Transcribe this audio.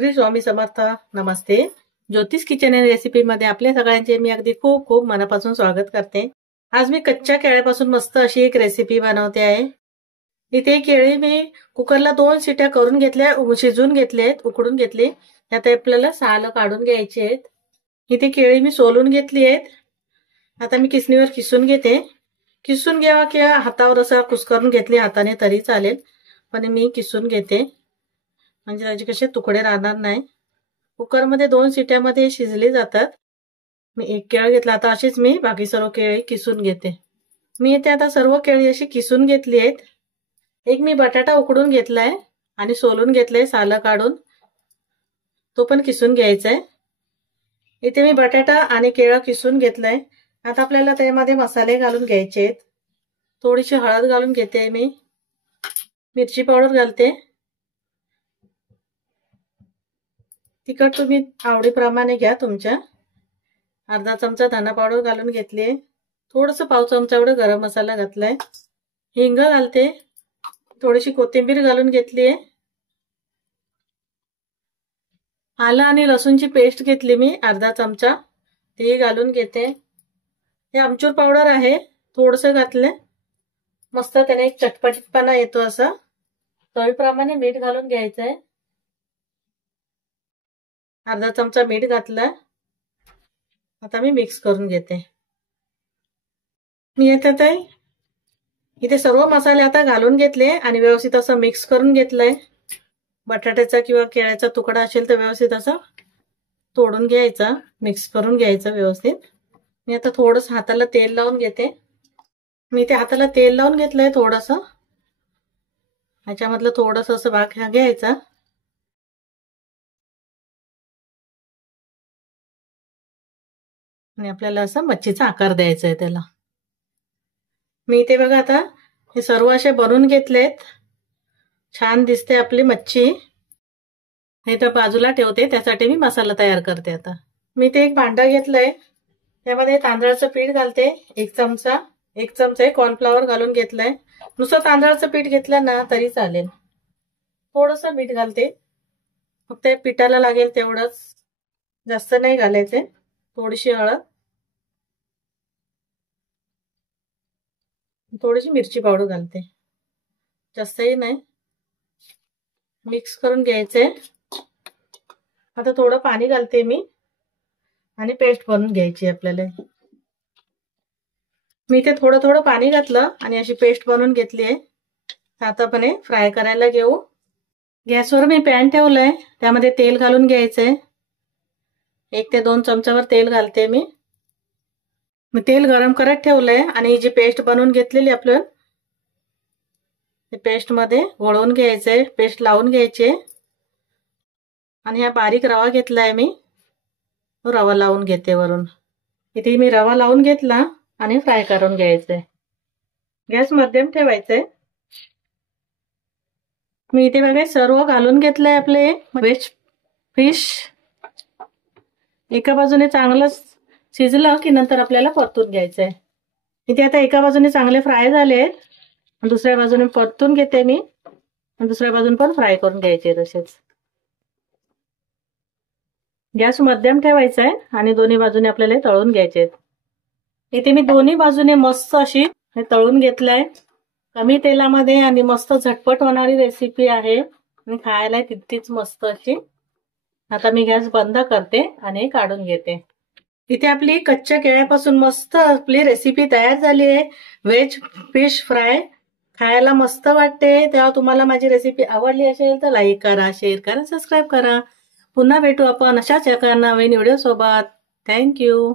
श्री स्वामी समर्थ. नमस्ते. ज्योतिष kitchen and recipe मध्ये आपल्या सगळ्यांचे मी अगदी खूप खूप मनापासून स्वागत करते. आज मी कच्च्या केळ्यापासून मस्त अशी एक रेसिपी बनवते आहे. इथे केळी मी कुकरला 2 शिट्या करून घेतल्या, शिजून घेतलेत, उकडून घेतले. त्यात आपल्याला साल काढून घ्यायचे आहेत. इथे केळी मी सोलून घेतली आहेत. आता मी किसणीवर किसून घेते. किसून घ्यावा किंवा हातावर असं कुस्करून घेतली हाताने तरी चालेल, पण मी किसून घेते म्हणजे त्याचे कसे तुकडे राहणार नाही. कुकरमध्ये 2 शिट्यामध्ये शिजले जातात. मी एक केळ घेतला. आता अशीच मी बाकी सर्व केळी किसून घेते. मी इथे आता सर्व केळी अशी किसून घेतली आहेत. एक मी बटाटा उकडून घेतलाय आणि सोलून घेतले साल काढून, तो पण किसून घ्यायचा आहे. इथे मी बटाटा आणि केळं किसून घेतलंय. आता आपल्याला त्यामध्ये मसाले घालून घ्यायचे आहेत. थोडीशी हळद घालून घेते, मी मिरची पावडर घालते. तिखट तुम्ही आवडीप्रमाणे घ्या तुमच्या. अर्धा चमचा धना पावडर घालून घेतली. थोडंसं पाव चमचा एवढं गरम मसाला घातलाय. हिंग घालते. थोडीशी कोथिंबीर घालून घेतली आहे. आलं आणि लसूणची पेस्ट घेतली मी अर्धा चमचा, ते घालून घेते. हे आमचूर पावडर आहे, थोडंसं घातले. मस्त त्याने एक चटपटीतपणा येतो. असं चवीप्रमाणे मीठ घालून घ्यायचंय. अर्धा चमचा मीठ घातलं. आता मी मिक्स करून घेते. मी इथे सर्व मसाले आता घालून घेतले आणि व्यवस्थित असं मिक्स करून घेतलंय. बटाट्याचा किंवा केळ्याचा तुकडा असेल तर व्यवस्थित असं तोडून घ्यायचा, मिक्स करून घ्यायचं व्यवस्थित. मी आता थोडंसं हाताला तेल लावून घेते. मी ते हाताला तेल लावून घेतलंय थोडंसं. ह्याच्यामधलं थोडंसं असं भाग घ्यायचा आणि आपल्याला असं मच्छीचा आकार द्यायचा आहे त्याला. मी इथे बघा आता हे सर्व असे बनवून घेतलेत. छान दिसते आपली मच्छी. हे तर बाजूला ठेवते, त्यासाठी मी मसाला तयार करते. आता मी ते एक भांडं घेतलंय. त्यामध्ये तांदळाचं पीठ घालते. एक चमचा कॉर्नफ्लॉवर घालून घेतलंय. नुसतं तांदळाचं पीठ घेतलं ना तरी चालेल. थोडंसं मीठ घालते, फक्त पिठाला लागेल तेवढंच, जास्त नाही घालायचे. थोडीशी हळद, थोडीशी मिरची पावडर घालते, जास्तही नाही. मिक्स करून घ्यायचे. आता थोडं पाणी घालते मी आणि पेस्ट बनवून घ्यायची आपल्याला. मी इथे थोडं पाणी घातलं आणि अशी पेस्ट बनवून घेतली आहे. आता पण फ्राय करायला घेऊ. गॅसवर मी पॅन ठेवलंय, त्यामध्ये तेल घालून घ्यायचंय. 1 ते 2 चमचावर तेल घालते मी. तेल गरम करत ठेवलंय आणि जी पेस्ट बनवून घेतलेली आपण ते पेस्ट मध्ये घोळवून घ्यायचंय, पेस्ट लावून घ्यायचे. आणि हा बारीक रवा घेतलाय मी, रवा लावून घेते वरून. इथे मी रवा लावून घेतला आणि फ्राय करून घ्यायचंय. गॅस मध्यम ठेवायचंय. मी इथे बघा सर्व घालून घेतलंय आपले वेज फिश. एका बाजूने चांगलं शिजलं की नंतर आपल्याला परतून घ्यायचंय. इथे आता एका बाजूने चांगले फ्राय झाले, दुसऱ्या बाजूने परतून घेते मी आणि दुसऱ्या बाजून पण फ्राय करून घ्यायचे तसेच. गॅस मध्यम ठेवायचा आहे आणि दोन्ही बाजूने आपल्याला तळून घ्यायचे. इथे मी दोन्ही बाजूने मस्त अशी तळून घेतलंय कमी तेलामध्ये आणि मस्त झटपट होणारी रेसिपी आहे आणि खायला तितकीच मस्त अशी. आता मी गॅस बंद करते आणि काढून घेते. इथे आपली कच्च्या केळ्यापासून मस्त आपली रेसिपी तयार झाली आहे. व्हेज फिश फ्राय खायला मस्त वाटते. तेव्हा तुम्हाला माझी रेसिपी आवडली असेल तर लाईक करा, शेअर करा, सबस्क्राईब करा. पुन्हा भेटू आपण अशाच एका नवीन व्हिडिओ सोबत. थँक्यू.